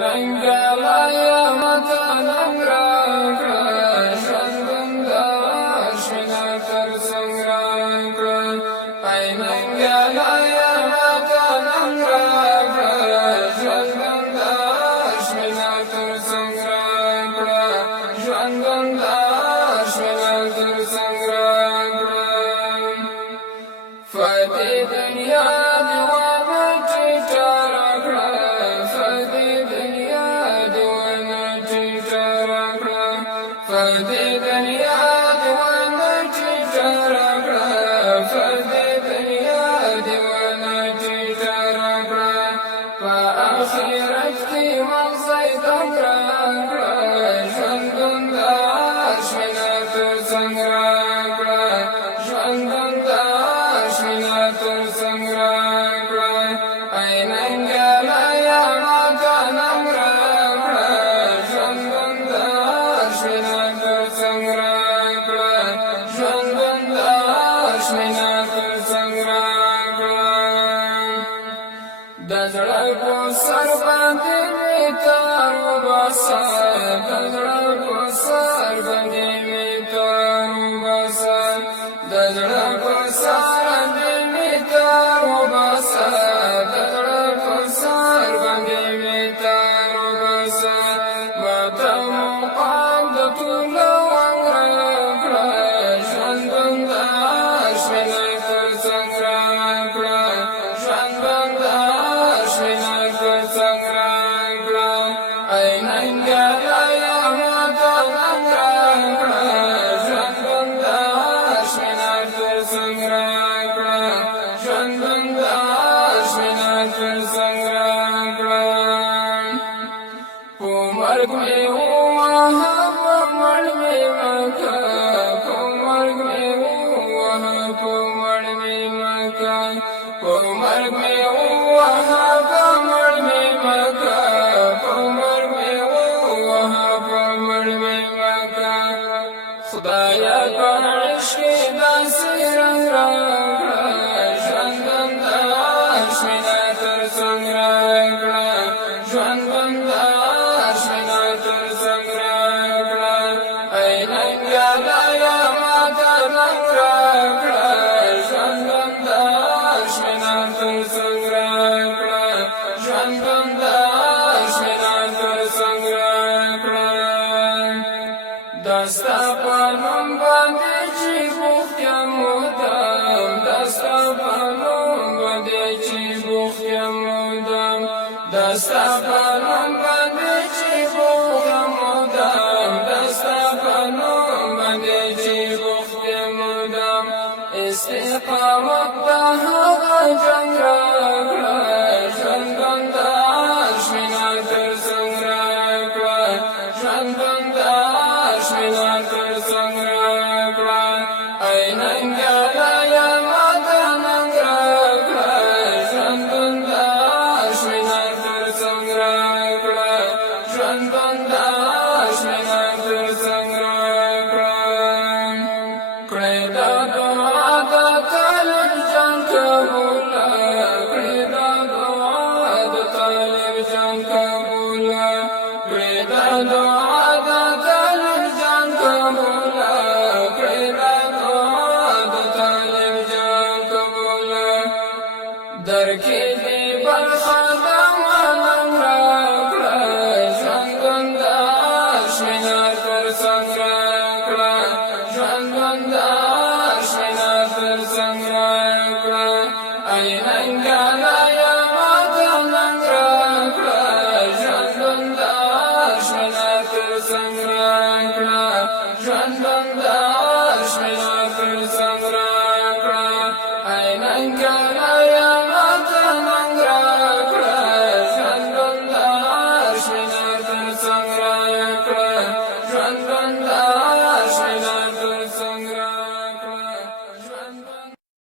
ننګلا ماته ننګرا ژوندون د شمینه تر څنګ راکړه ای ننګلا ماته ننګرا ژوندون د شمینه تر څنګ راکړه ژوندون د شمینه تر څنګ راکړه فدې دنیا فدې دنیا دیوانه ټیټه راکړه فدې دنیا دیوانه ټیټه راکړه په آخرت کې مغزی دم راکړه ژوندون د شمینه تر څنګ راکړه ژوندون د شمینه تر څنګ راکړه ای ننګلا ماته ننګ راکړه ژوندون د شمینه تر څنګ راکړه ژوندون د شمینه تر څنګ راکړه د زړه په سر باندې مې تار وباسه د زړه په سر باندې مې تار وباسه د زړه په سر باندې مې تار وباسه د زړه په سر باندې مې تار وباسه ماته مقام د ټول مرگ میں وہاں مر میں مکہ مرگ میں وہاں مر میں مکہ مرگ میں وہاں مر میں مکہ مرگ میں وہاں مر میں مکہ خدایا پر عشق داسی رنگ راکڑا ژوندون د شمینه تر څنګ راکړه ژوندون د شمینه تر څنګ راکړه ای ننګلا ماته ننګ راکړه ژوندون د شمینه تر څنګ راکړه ژوندون د شمینه تر څنګ راکړه دا ستا په نوم باندې چې بوخت یم مدام دا ستا په نوم باندې چې بوخت یم مدام دا ستا په نوم باندې چې بوخت یم مدام دا ستا په نوم باندې چې بوخت یم مدام استقامت د هغه جنګ راکړه ژوندون د شمینه تر څنګ راکړه ژوندون د شمینه تر څنګ راکړه ای ننګلا ماته ننګ راکړه ژوندون د شمینه تر څنګ راکړه ژوندون د شمینه تر څنګ راکړه کړې دا دعا د طالب جان قبوله کړې دا دعا د طالب جان قبوله کړې دا دعا د طالب جان قبوله کړې دا دعا د طالب جان قبوله درکې دې برخه د مننګ راکړه ژوندون د شمینه تر څنګ راکړه ژوندون د شمینه تر څنګ راکړه ای ننګلا ماته ننګ راکړه ژوندون د شمینه تر څنګ راکړه ژوندون د